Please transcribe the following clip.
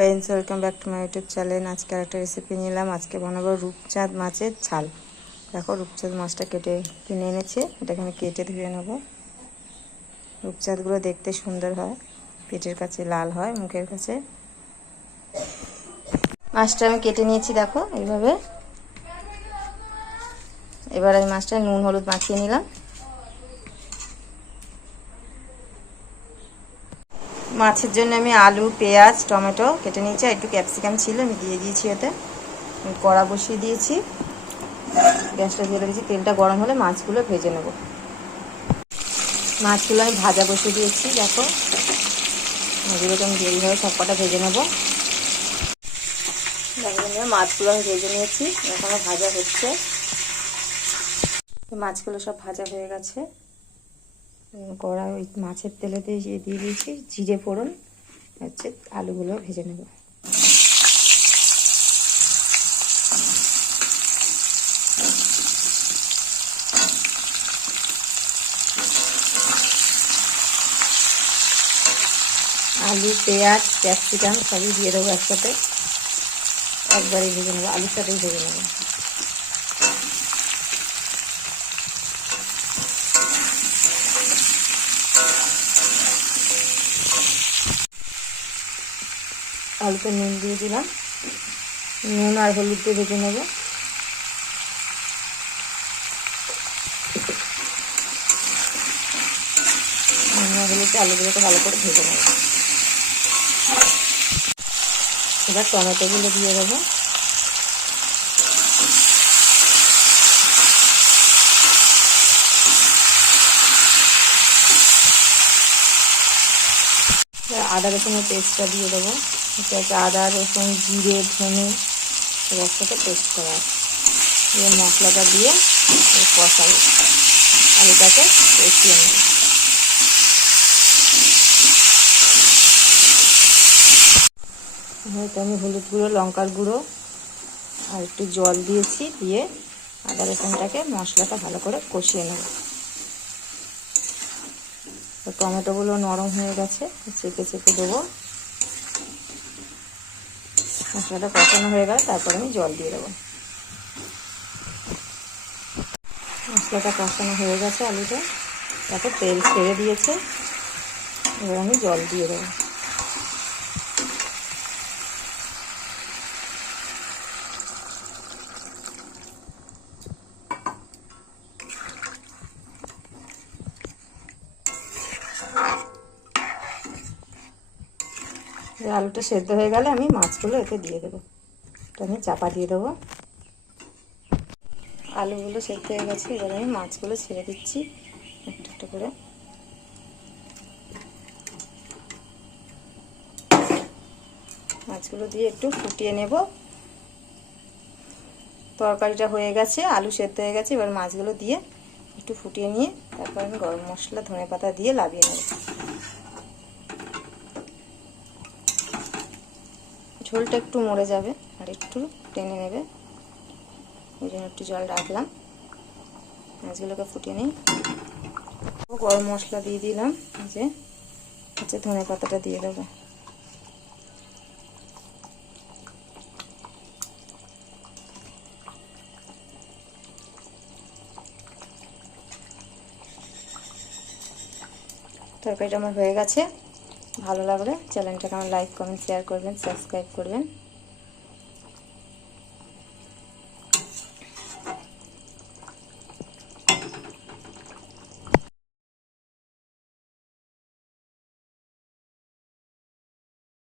Friends, welcome back to my YouTube channel. আজকে একটা recipe নিলাম। আজকে বানাবো রূপচাঁদ মাছের ঝাল। দেখো, রূপচাঁদ মাছটা কিনে এনেছে। এটাকে আমি কেটে ধুয়ে নেব। রূপচাঁদগুলো দেখতে সুন্দর হয়, পেটের কাছে লাল হয়, মুখের কাছে। মাছটা আমি কেটে নিয়েছি, দেখো এইভাবে। এবার আমি মাছটা নুন হলুদ মাখিয়ে নিলাম। মাছের জন্য আমি আলু, পেঁয়াজ, টমেটো কেটে নিয়েছি। একটু ক্যাপসিকাম ছিল, আমি দিয়ে দিয়েছি। এতে কড়া বসিয়ে দিয়েছি, গ্যাসটা জ্বেলে দিয়েছি। তেলটা গরম হলে মাছগুলো ভেজে নেব। মাছগুলো আমি ভাজা বসিয়ে দিয়েছি, দেখো। এগুলোকে আমি এইভাবে সব কটা ভেজে নেব। দেখো, মাছগুলো আমি ভেজে নিয়েছি, এখনো ভাজা হচ্ছে। মাছগুলো সব ভাজা হয়ে গেছে। কড়া ওই মাছের তেলে দিয়ে দিয়েছি জিরে ফোড়ন, হচ্ছে আলুগুলো ভেজে নেব। আলু, পেঁয়াজ, ক্যাপসিকাম সবই দিয়ে দেবো একসাথে, একবারেই ভেজে নেবো। আলুর সাথেই ভেজে নেবো। আলুতে নুন দিয়ে দিলাম, নুন আর হলুদ দিয়ে ভেজে নেবো। নুন আর হলুদে আলুগুলোকে ভালো করে ভেজে নেবো। এবার টমেটোগুলো দিয়ে দেবো। আদা রসুনের পেস্টটা দিয়ে দেবো। এটা হচ্ছে আদা রসুন জিরে ধনে একসাথে পেস্ট করা আছে। দিয়ে মশলাটা দিয়ে কষাবো, আলুটাকে কষিয়ে নেব। হয়তো আমি হলুদ গুঁড়ো, লঙ্কার গুঁড়ো আর একটু জল দিয়েছি। দিয়ে আদা রসুনটাকে মশলাটা ভালো করে কষিয়ে নেব। টমেটোগুলো নরম হয়ে গেছে, চেপে চেপে দেবো। মশলাটা কষানো হয়ে গেলে তারপরে আমি জল দিয়ে দেবো। মশলাটা কষানো হয়ে গেছে, আলুটা তারপর তেল ছেড়ে দিয়েছে। এবার আমি জল দিয়ে দেবো। আলুটা সেদ্ধ হয়ে গেলে আমি মাছগুলো এতে দিয়ে দেবো। এটা আমি চাপা দিয়ে দেবো। আলুগুলো সেদ্ধ হয়ে গেছে, এবার আমি মাছগুলো ছেড়ে দিচ্ছি একটা একটা করে। মাছগুলো দিয়ে একটু ফুটিয়ে নেব। তরকারিটা হয়ে গেছে, আলু সেদ্ধ হয়ে গেছে। এবার মাছগুলো দিয়ে একটু ফুটিয়ে নিয়ে তারপর আমি গরম মশলা ধনেপাতা দিয়ে নামিয়ে নেব। ঝোলটা একটু মরে যাবে আর একটু টেনে নেবে, ওই জন্য একটু জল রাখলাম। মাছগুলোকে ফুটিয়ে নিই। গরম মশলা দিয়ে দিলাম, যে হচ্ছে ধনেপাতাটা দিয়ে দেবো। তরকারিটা আমার হয়ে গেছে। ভালো লাগলে চ্যানেলটাকে আমার লাইক কমেন্ট শেয়ার করবেন, সাবস্ক্রাইব করবেন।